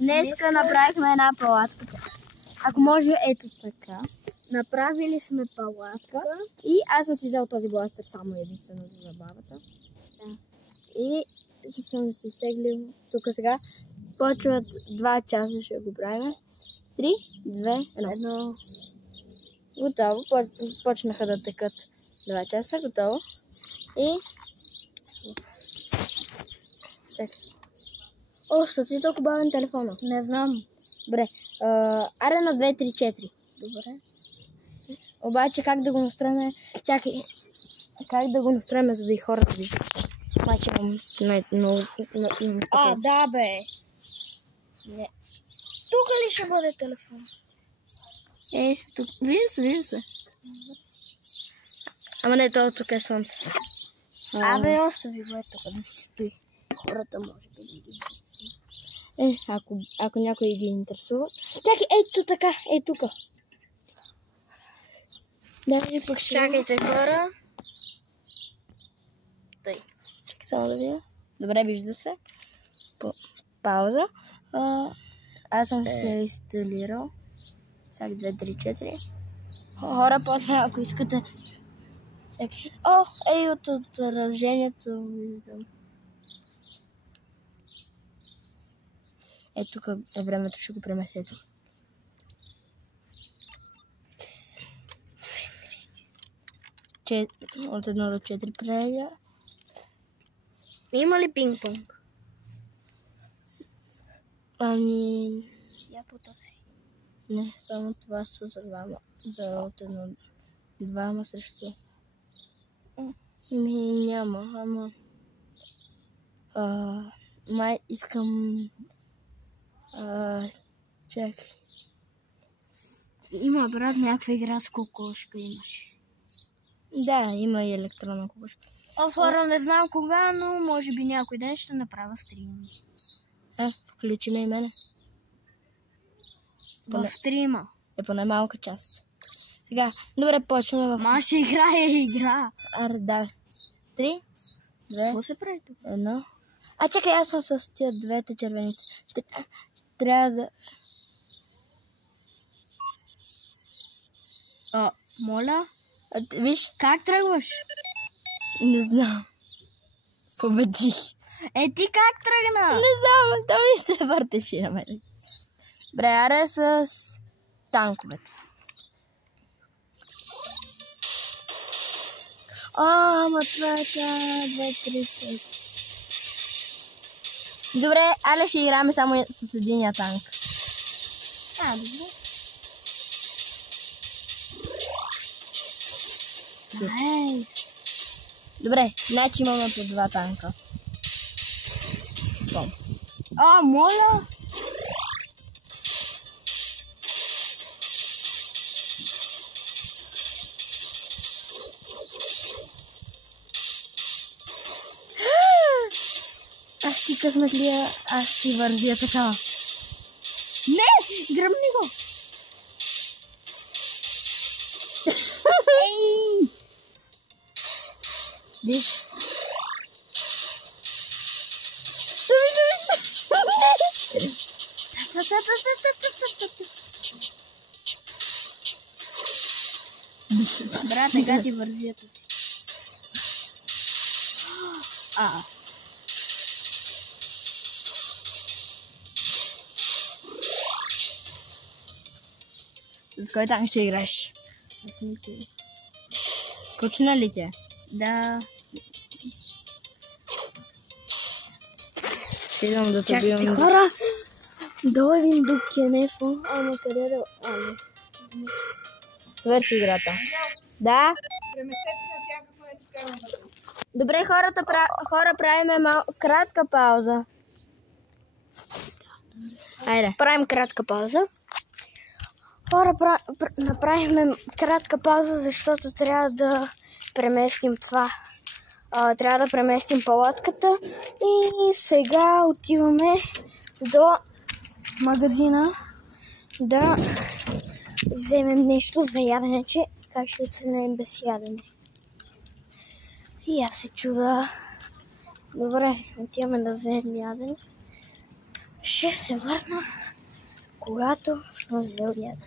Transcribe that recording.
Днеска направихме една палатка. Ако може, ето така. Направили сме палатка и аз съм си взел този бластър само единствено за забавата. Да. И съм се изтеглил тук сега. Почват 2 часа, ще го правим. 3, 2, 1. Готово. Почнаха да текат 2 часа. Готово. И... Чакай. О, що си толкова бавен телефона? Не знам. Добре. Аре на 2, 3, 4. Добре. Обаче как да го настроим? Чакай. Как да го настроим, за да и хората виждат? Обаче много... Да бе. Не. Тук ли ще бъде телефон? Тук. Вижда се. Ама не, тук е слънце. Абе, остави го тук да си стои. Хората може да ги видят. Ако някой ги интересува. Чакай, ето така, тук. Даже пък ще... Чакайте, хора. Тъй. Чакай само да видя. Добре, вижда се. Пауза. Аз съм се инсталирал. Чак 2, 3, 4. Хора, после, ако искате... Чакай. От отражението виждам. Тук е времето, ще го преместя тук. От 1 до 4 преля. Има ли пинг-понг? Я потърси. Не, само това са за двама. За от 1 2 срещу. Няма, май искам... чакай. Има, брат, някаква игра с кокошка имаше. Да, има и електронна кокошка. Хора, не знам кога, но може би някой ден ще направя стрим. Включи ме и мене. В стрима. Поне малка част. Сега, добре, почваме в... Маша игра. Да. 3, 2... Какво се прави тук? 1... Чакай, аз съм с тия двете червените. Трябва да... Моля? Виж? Как тръгваш? Не знам. Победих. Ти как тръгна? Не знам, то ми се въртеше на мен. Добре, аре с танковете. Ама това е 2, 3, 4. Добре, але ще играме само с единия танк. Добре. Найс. Добре, значи имаме по 2 танка. Моля. Аз ти късметлия, аз ти вървя така. Не, гръмни го. Виж. Брат, така ти вървят. С кой танк ще играеш? Скучна ли те? Да. Идвам да те бием. Чакайте, хора! Дойдем до Кенефо. Къде да... Свърши играта. Да? Преместете се всякакво е цикарно. Добре, хора, правим кратка пауза. Айде. Правим кратка пауза. Хора, направихме кратка пауза, защото трябва да преместим това. Трябва да преместим палатката. И сега отиваме до магазина да вземем нещо за ядене, че как ще оценем без ядене. И аз се чуда. Добре, отиваме да вземем ядене. Ще се върна, когато съм взел яда.